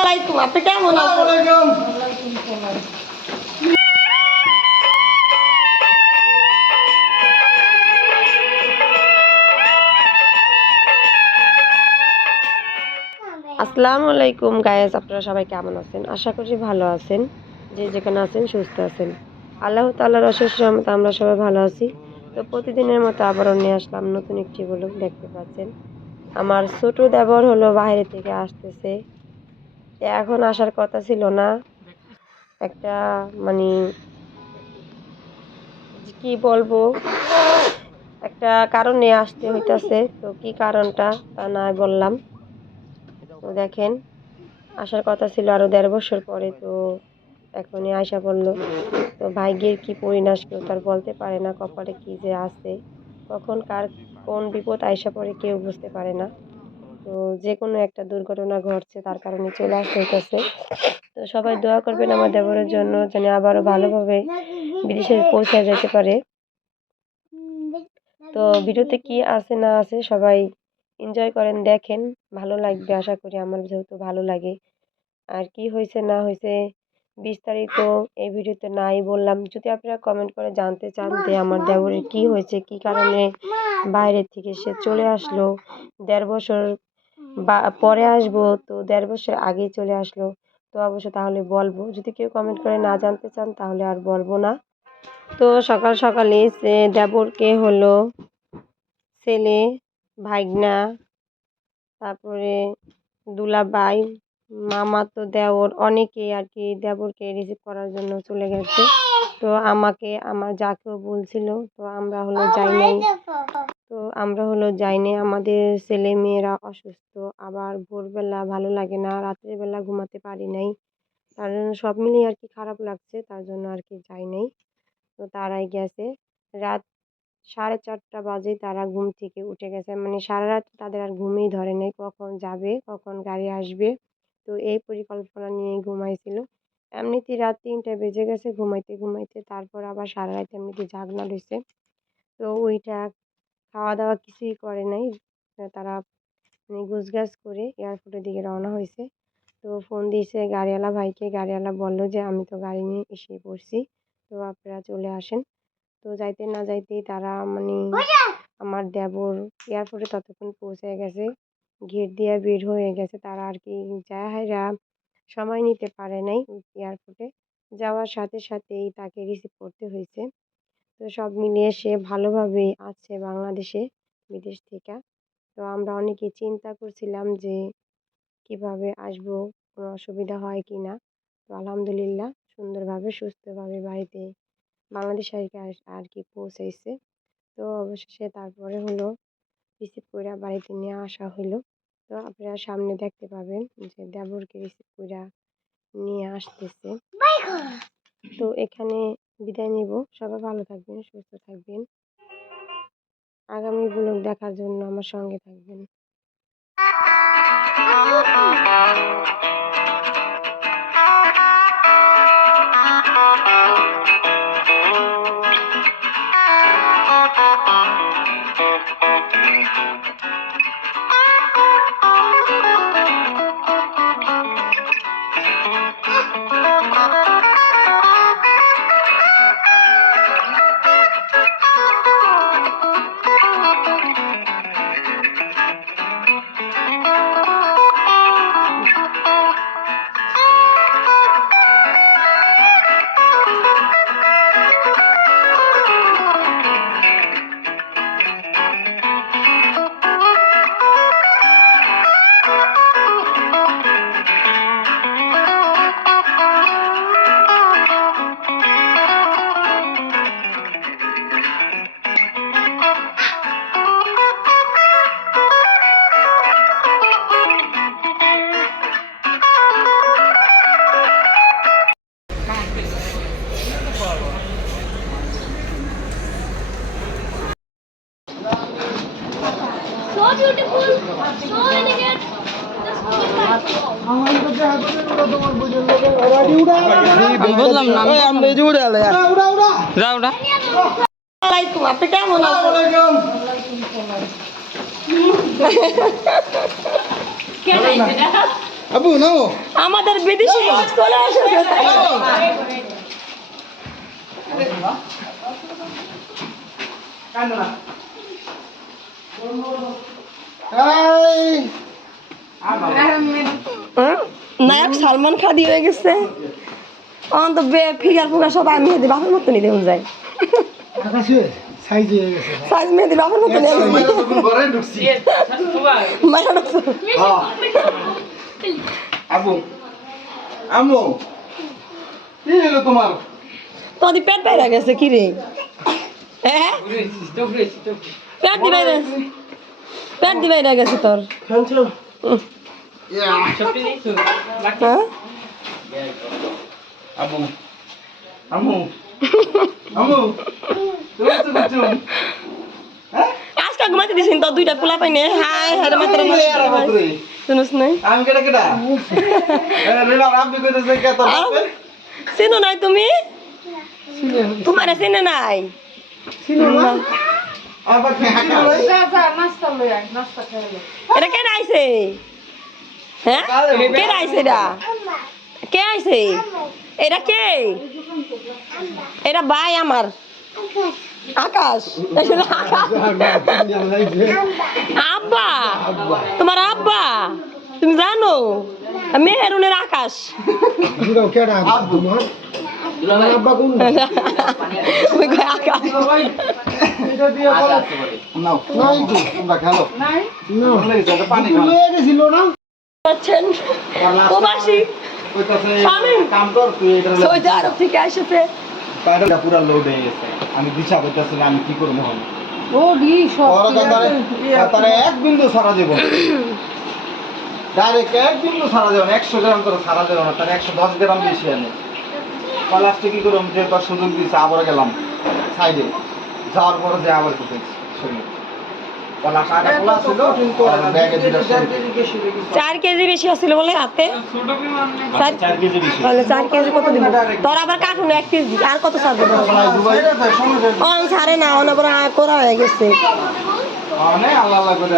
আলাইকুম আপনি কেমন আছেন? আসসালামু আলাইকুম গায়েস আপনারা সবাই কেমন আছেন? আশা করি ভালো আছেন। যে যেখানে আছেন সুস্থ আছেন। আল্লাহ তাল্লাহর অশেষ রহমতে আমরা সবাই ভালো আছি। তো প্রতিদিনের মতো আবারও নিয়ে আসলাম নতুন একটি ব্লগ দেখতে পাচ্ছেন। আমার ছোট দেবর হলো বাইরে থেকে আসতেছে। এখন আসার কথা ছিল না। একটা মানে কি বলব? একটা কারণে আসতে হইতাছে। তো কি কারণটা তা না বললাম। তো দেখেন, আসার কথা ছিল আরও দেড় বছর পরে তো এখনই আয়সা পড়ল। তো ভাগ্যের কি পরিণাস কেউ তার বলতে পারে না, কপালে কি যে আছে। কখন কার কোন বিপদ আয়সা পড়ে কেউ বুঝতে পারে না। তো যে কোনো একটা দুর্ঘটনা ঘটছে, তার কারণে চলে আসতে হইতেছে। তো সবাই দোয়া করবেন আমার দেবরের জন্য যেন আবারও ভালোভাবে বিদেশে পৌঁছে যেতে পারে। তো ভিডিওতে কি আছে না আছে সবাই এনজয় করেন, দেখেন। ভালো লাগবে, আশা করি আমার যেহেতু ভালো লাগে। আর কি হয়েছে না হয়েছে বিস্তারিত এই ভিডিওতে নাই বললাম। যদি আপনারা কমেন্ট করে জানতে চান যে আমার দেবরের কি হয়েছে, কি কারণে বাইরে থেকে সে চলে আসলো, দেড় বছর বা পরে আসব তো দেড় বছর আগেই চলে আসলো। তো অবশ্য তাহলে বলব, যদি কেউ কমেন্ট করে না জানতে চান তাহলে আর বলব না। তো সকাল সকালে দেবরকে হলো ছেলে, ভাইগনা, তারপরে দুলাভাই মামা তো দেওর অনেকেই আর কি দেবরকে রিসিভ করার জন্য চলে গেছে। তো আমাকে, আমার যাকেও বলছিল, তো আমরা হলো যাই নাই। তো আমরা হলো যাই নাই। আমাদের ছেলে মেয়েরা অসুস্থ। আবার ভোরবেলা ভালো লাগে না রাত্রেবেলা ঘুমাতে পারি নাই। তার জন্য সব মিলিয়ে আর কি খারাপ লাগছে, তার জন্য আর কি যাই নাই। তো তারাই গেছে। রাত সাড়ে চারটা বাজে তারা ঘুম থেকে উঠে গেছে। মানে সারা রাত তাদের আর ঘুমই ধরে নেই। কখন যাবে, কখন গাড়ি আসবে। তো এই পরিকল্পনা নিয়ে ঘুমাইছিল। এমনিতে রাত তিনটা বেজে গেছে ঘুমাইতে ঘুমাইতে তারপর আবার সারা রাত এমনিতে জাগনা রয়েছে তো ওইটা খাওয়া দাওয়া কিছুই করে নাই। তারা মানে গুছগাছ করে এয়ারপোর্টের দিকে রওনা হয়েছে। তো ফোন দিয়েছে গাড়িওয়ালা ভাইকে। গাড়িওয়ালা বলল যে আমি তো গাড়ি নিয়ে এসে পড়ছি। তো আপনারা চলে আসেন। তো যাইতে না যাইতেই তারা মানে আমার দেবর এয়ারপোর্টে ততক্ষণ পৌঁছে গেছে। গেট দিয়ে বের হয়ে গেছে। তারা আর কি যাহাইরা সময় নিতে পারে নাই এয়ারপোর্টে যাওয়ার সাথে সাথেই তাকে রিসিভ করতে হয়েছে। তো সব মিলিয়ে সে ভালোভাবেই আছে বাংলাদেশে, বিদেশ থেকে। তো আমরা অনেকে চিন্তা করছিলাম যে কীভাবে আসব, কোনো অসুবিধা হয় কি না? তো আলহামদুলিল্লাহ সুন্দরভাবে, সুস্থভাবে বাড়িতে বাংলাদেশ আর কি পৌঁছেছে। তো অবশেষে তারপরে হলো রিসিভ করে বাড়িতে নিয়ে আসা হলো তো আপনারা সামনে দেখতে পাবেন যে দেবরকে রিসিভ করে নিয়ে আসতেছে। তো এখানে বিদায় নিব। সবাই ভালো থাকবেন, সুস্থ থাকবেন। আগামী ব্লগ দেখার জন্য আমার সঙ্গে থাকবেন। আমি বুঝলাম না আমি এই যে উড়ে এলে যা ওটা আলাইকুম আপনি কেমন আছেন আবু নাও আমাদের বিদেশি চলে হ্যাঁ? নায়ক সালমান খাদি হয়ে গেছে। অন্ত ফিগার ফুগার সব আমি মেহেদি বাপের মতো নিতে যায় আকাশে সাইজ হয়ে গেছে। সাইজ মেহেদি বাপের মতো নিয়ে ঢুকছি। আবু আমু কি হলো তোমার তোদের পেট বাইরে গেছে কি রে? হ্যাঁ পেট দি বাইরে পেট দি বাইরে গেছে তোর। হ্যাঁ? হ্যাঁ? আজকে ঘুমাতে দিছিস তো দুইটা পোলা পাইনে। হাই হাই মাত্র। শুনুস নাই? আমি কেটা কেটা রেলা রাব্বি কইতেছে কে তোর চিনো নাই তুমি? তোমার চিনে নাই? লই? এটা কে আইছে হ্যাঁ? কে আইছে এটা? কে আইছে? এটা কে? এটা ভাই আমার। আকাশ। এটা আব্বা। তোমার আব্বা। তুমি জানো? মেহেরুনের আকাশ। পাচ্ছেন? প্রবাসী। সৌদি আরব থেকে পায়রাটা পুরা লোড হয়ে গেছে। আমি দিশা করতেছি না আমি কি করব এক বিন্দু সারা দেব। ডাইরেক্ট এক বিন্দু সারা দেব একশো গ্রাম করে সারা দেব না তার একশো দশ গ্রাম বেশি আনে। লাস্টে কি করলাম যে তার সুযোগ দিয়েছে আবার গেলাম সাইডে। যাওয়ার পরে যে আবার শরীরে। চার কেজি বেশি আসছিল বলে হাতে? চার- কেজি কত দিব? তোর আবার এক কেজি আর কত দেবো? অন ছাড়ে না অন আবার করা হয়ে গেছে। আল্লাহ আল্লাহ করে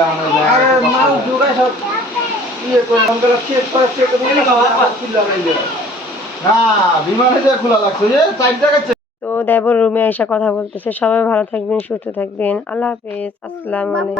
তো দেবর রুমে এসে কথা বলতেছে। সবাই ভালো থাকবেন সুস্থ থাকবেন। আল্লাহ হাফেজ। আসসালামু আলাইকুম।